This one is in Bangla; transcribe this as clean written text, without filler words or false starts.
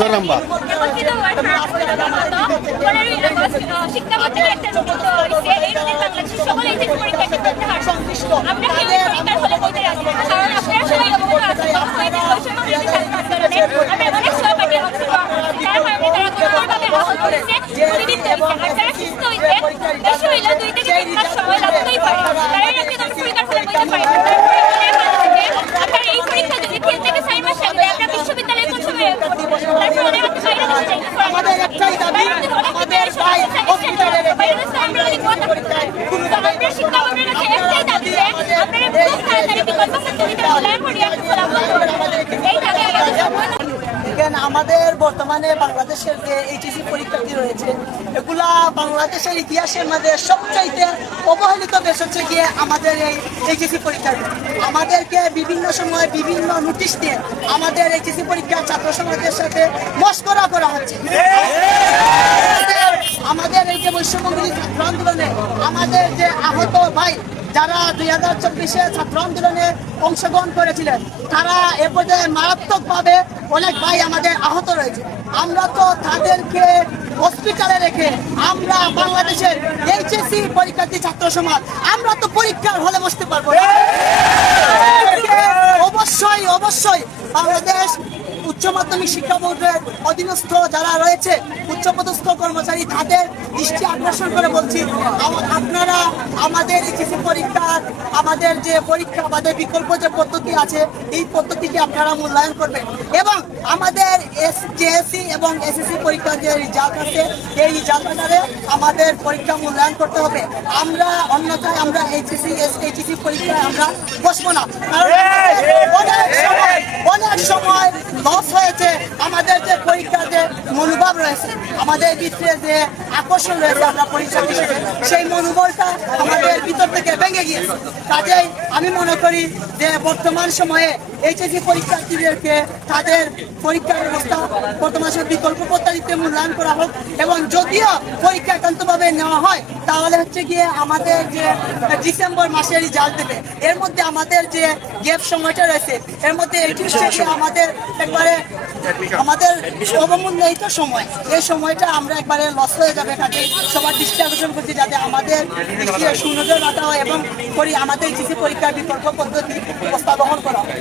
ধন্যবাদ। আমাদের একটাই দাবি, আমাদের ভাই হসপিটালের আমাদের বর্তমানে বাংলাদেশের যে এইচএসসি পরীক্ষার্থী রয়েছে, এগুলা বাংলাদেশের ইতিহাসের মধ্যে সবচাইতে অবহেলিত দেশ হচ্ছে গিয়ে আমাদের এই এইচএসসি পরীক্ষার্থী। আমাদেরকে বিভিন্ন সময় বিভিন্ন নোটিশ দিয়ে আমাদের এইচএসসি পরীক্ষার ছাত্র সমাজের সাথে মশকরা করা হচ্ছে। আমাদের এই যে বৈষম্যবিরোধী ছাত্র আন্দোলনে আমাদের যে আহত ভাই যারা 2024-এ ছাত্র আন্দোলনে অংশগ্রহণ করেছিলেন, তারা এ পর্যায়ে মারাত্মকভাবে অনেক ভাই আমাদের আহত রয়েছে। আমরা তো তাদেরকে হসপিটালে রেখে আমরা বাংলাদেশের এইচএসসি পরীক্ষার্থী ছাত্র সমাজ আমরা তো পরীক্ষার হলে বসতে পারবো না। অবশ্যই অবশ্যই বাংলাদেশ উচ্চ মাধ্যমিক শিক্ষা বোর্ডের অধীনস্থ যারা রয়েছে উচ্চপদস্থ কর্মচারী, তাদের দৃষ্টি আকর্ষণ করে বলছি, আপনারা আমাদের এইচএসসি পরীক্ষার আমাদের যে পরীক্ষা আমাদের বিকল্প যে পদ্ধতি আছে এই পদ্ধতিকে আপনারা মূল্যায়ন করবেন এবং আমাদের জেএসসি এবং এসএসসি পরীক্ষার যে রেজাল্ট আছে এই রেজাল্ট আধারে আমাদের পরীক্ষা মূল্যায়ন করতে হবে। আমরা অন্যথায় আমরা এইচএসসি পরীক্ষায় আমরা বসবো না। অনেক সময় লস হয়েছে, আমাদের যে পরীক্ষার যে মনোভাব রয়েছে, আমাদের ভিতরে যে আকর্ষণ রয়েছে আমরা পরীক্ষা হিসেবে, সেই মনোবলটা আমাদের ভিতর থেকে ভেঙে গিয়েছে। কাজেই আমি মনে করি যে বর্তমান সময়ে এইচএসসি পরীক্ষার্থীদেরকে তাদের পরীক্ষার ব্যবস্থা বর্তমান সময় বিকল্প পদ্ধতিতে মূল্যায়ন করা হোক এবং যদিও পরীক্ষা একান্তভাবে নেওয়া হয় তাহলে হচ্ছে গিয়ে আমাদের যে ডিসেম্বর মাসে রেজাল্ট দেবে, এর মধ্যে আমাদের যে গ্যাপ সময়টা রয়েছে এর মধ্যে আমাদের একবারে আমাদের অবমূল্যায়িত সময়, এই সময়টা আমরা একবারে লস হয়ে যাবে। কাজে সবার দৃষ্টি আকর্ষণ করছি যাতে আমাদের দৃষ্টি সুনজর রাখা হয় এবং আমাদের এইচএসসি পরীক্ষার বিকল্প পদ্ধতি ব্যবস্থা গ্রহণ করা হয়।